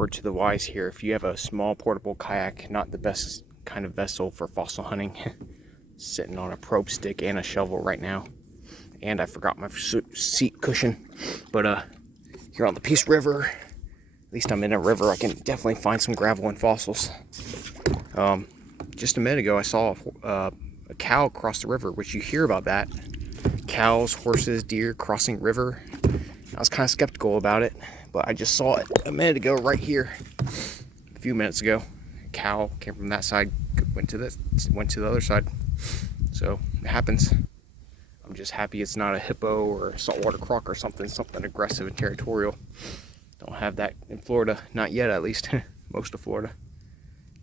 word to the wise here. If you have a small portable kayak, not the best kind of vessel for fossil hunting, sitting on a probe stick and a shovel right now. And I forgot my seat cushion. But here on the Peace River, at least I'm in a river, I can definitely find some gravel and fossils. Just a minute ago, I saw a cow cross the river, which you hear about that. Cows, horses, deer crossing river. I was kind of skeptical about it, but I just saw it a minute ago right here, a few minutes ago. A cow came from that side, went to the other side. So it happens. I'm just happy it's not a hippo or a saltwater croc or something aggressive and territorial. Don't have that in Florida, not yet at least. Most of Florida.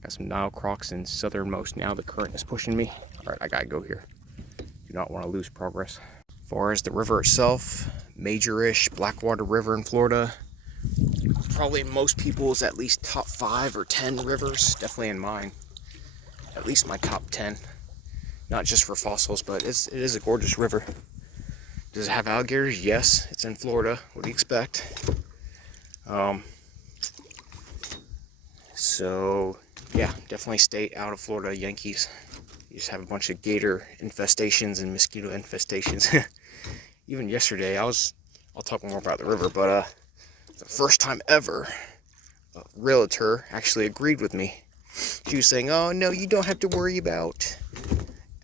Got some Nile crocs in southernmost now. The current is pushing me. All right, I gotta go here. Do not want to lose progress. As far as the river itself, major-ish Blackwater River in Florida. Probably in most people's at least top 5 or 10 rivers. Definitely in mine. At least my top 10. Not just for fossils, but it is a gorgeous river. Does it have alligators? Yes, it's in Florida. What do you expect? So yeah, definitely stay out of Florida, Yankees. You just have a bunch of gator infestations and mosquito infestations. Even yesterday, I'll talk more about the river, but the first time ever, a realtor actually agreed with me. She was saying, "Oh no, you don't have to worry about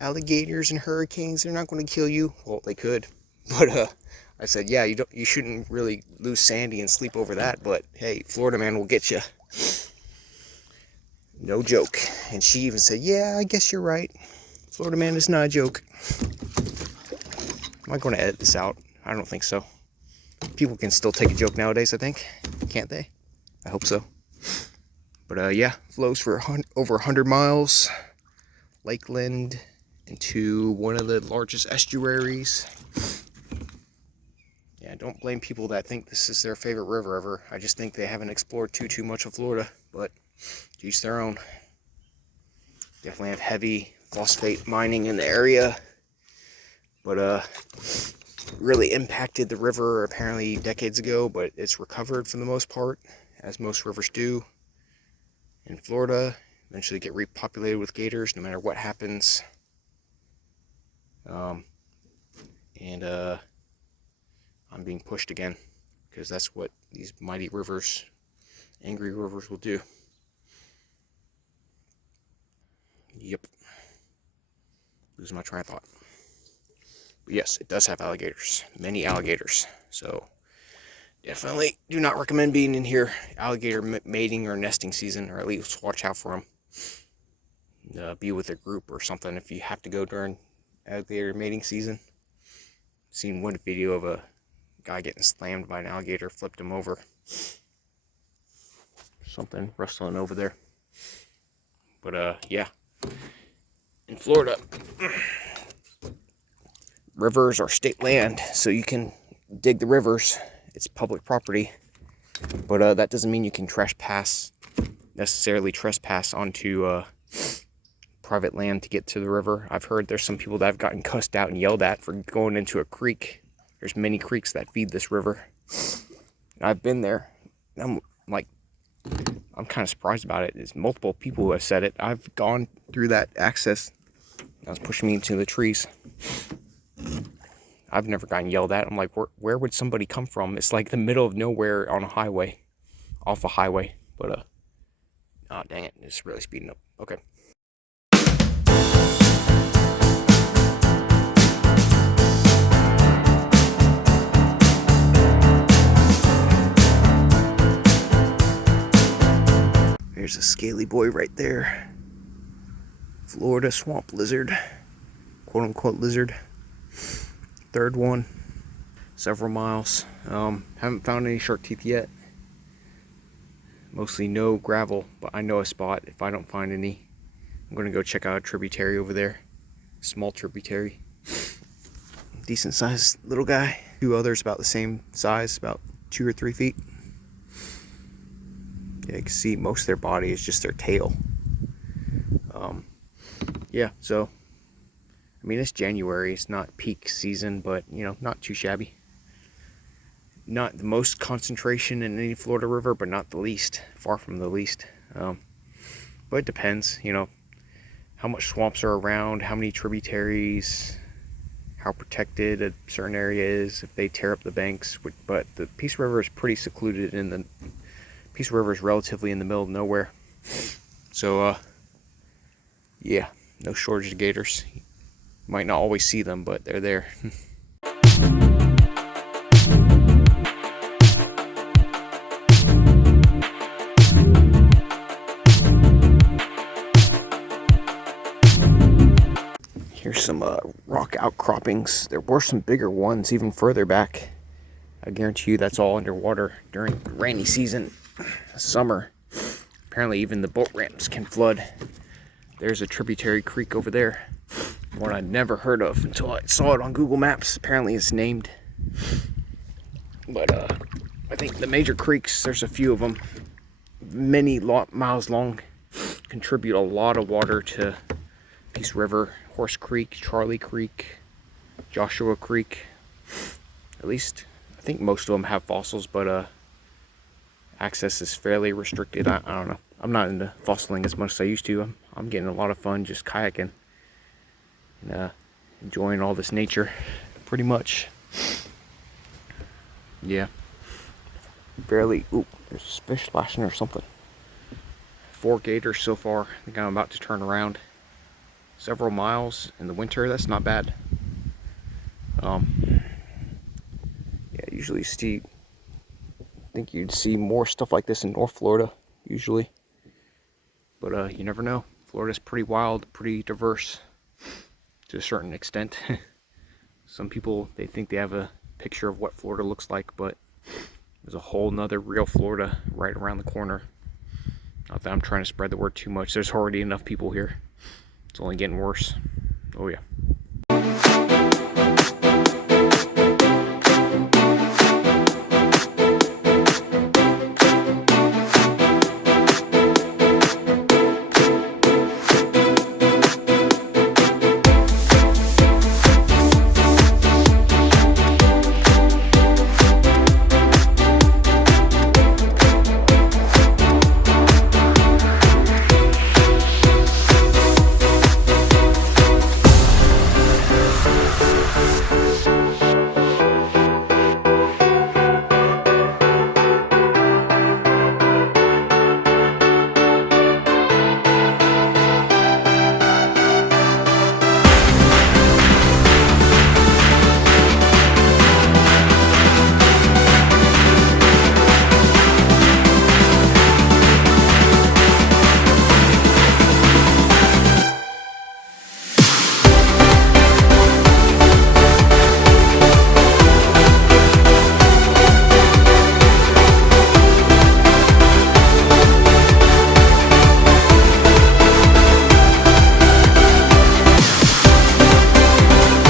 alligators and hurricanes. They're not going to kill you." Well, they could, but I said, "Yeah, you shouldn't really lose Sandy and sleep over that. But hey, Florida man will get you." No joke. And she even said, "Yeah, I guess you're right. Florida man is not a joke." Am I going to edit this out? I don't think so. People can still take a joke nowadays, I think. Can't they? I hope so. But yeah, flows for over 100 miles. Lakeland into one of the largest estuaries. Yeah, don't blame people that think this is their favorite river ever. I just think they haven't explored too much of Florida, but to each their own. Definitely have heavy phosphate mining in the area, but really impacted the river apparently decades ago, but it's recovered for the most part, as most rivers do in Florida. Eventually get repopulated with gators no matter what happens. And I'm being pushed again, because that's what these mighty rivers, angry rivers, will do. Yep. Losing my train of thought. But yes, it does have alligators. Many alligators. So definitely do not recommend being in here. Alligator mating or nesting season, or at least watch out for them. Be with a group or something if you have to go during alligator mating season. Seen one video of a guy getting slammed by an alligator, flipped him over. Something rustling over there. But yeah. In Florida, rivers are state land, so you can dig the rivers. It's public property. But that doesn't mean you can necessarily trespass onto private land to get to the river. I've heard there's some people that have gotten cussed out and yelled at for going into a creek. There's many creeks that feed this river. I've been there. I'm kind of surprised about it. There's multiple people who have said it. I've gone through that access. That was pushing me into the trees. I've never gotten yelled at. I'm like, where would somebody come from? It's like the middle of nowhere on a highway, off a highway. But oh dang it, it's really speeding up. Okay. There's a scaly boy right there. Florida swamp lizard. Quote unquote lizard. Third one. Several miles. Haven't found any shark teeth yet. Mostly no gravel, but I know a spot. If I don't find any, I'm going to go check out a tributary over there. Small tributary. Decent sized little guy. Two others about the same size, about 2 or 3 feet. Yeah, you can see most of their body is just their tail. Yeah, so I mean, it's January. It's not peak season, but you know, not too shabby. Not the most concentration in any Florida river, but not the least. Far from the least. But it depends, you know, how much swamps are around, how many tributaries, how protected a certain area is, if they tear up the banks. But the Peace River is pretty secluded. Peace River is relatively in the middle of nowhere. So, yeah, no shortage of gators. You might not always see them, but they're there. Here's some rock outcroppings. There were some bigger ones even further back. I guarantee you that's all underwater during rainy season, summer. Apparently even the boat ramps can flood. There's a tributary creek over there. One I'd never heard of until I saw it on Google Maps. Apparently it's named. But I think the major creeks, there's a few of them, many miles long, contribute a lot of water to Peace River. Horse Creek, Charlie Creek, Joshua Creek. At least, I think most of them have fossils, but access is fairly restricted. I don't know. I'm not into fossiling as much as I used to. I'm getting a lot of fun just kayaking and enjoying all this nature, pretty much. Yeah. Barely. Ooh, there's a fish splashing or something. 4 gators so far. I think I'm about to turn around. Several miles in the winter, that's not bad. Yeah, usually I think you'd see more stuff like this in North Florida, usually. But you never know. Florida's pretty wild, pretty diverse, to a certain extent. Some people, they think they have a picture of what Florida looks like, but there's a whole nother real Florida right around the corner. Not that I'm trying to spread the word too much. There's already enough people here. It's only getting worse. Oh yeah.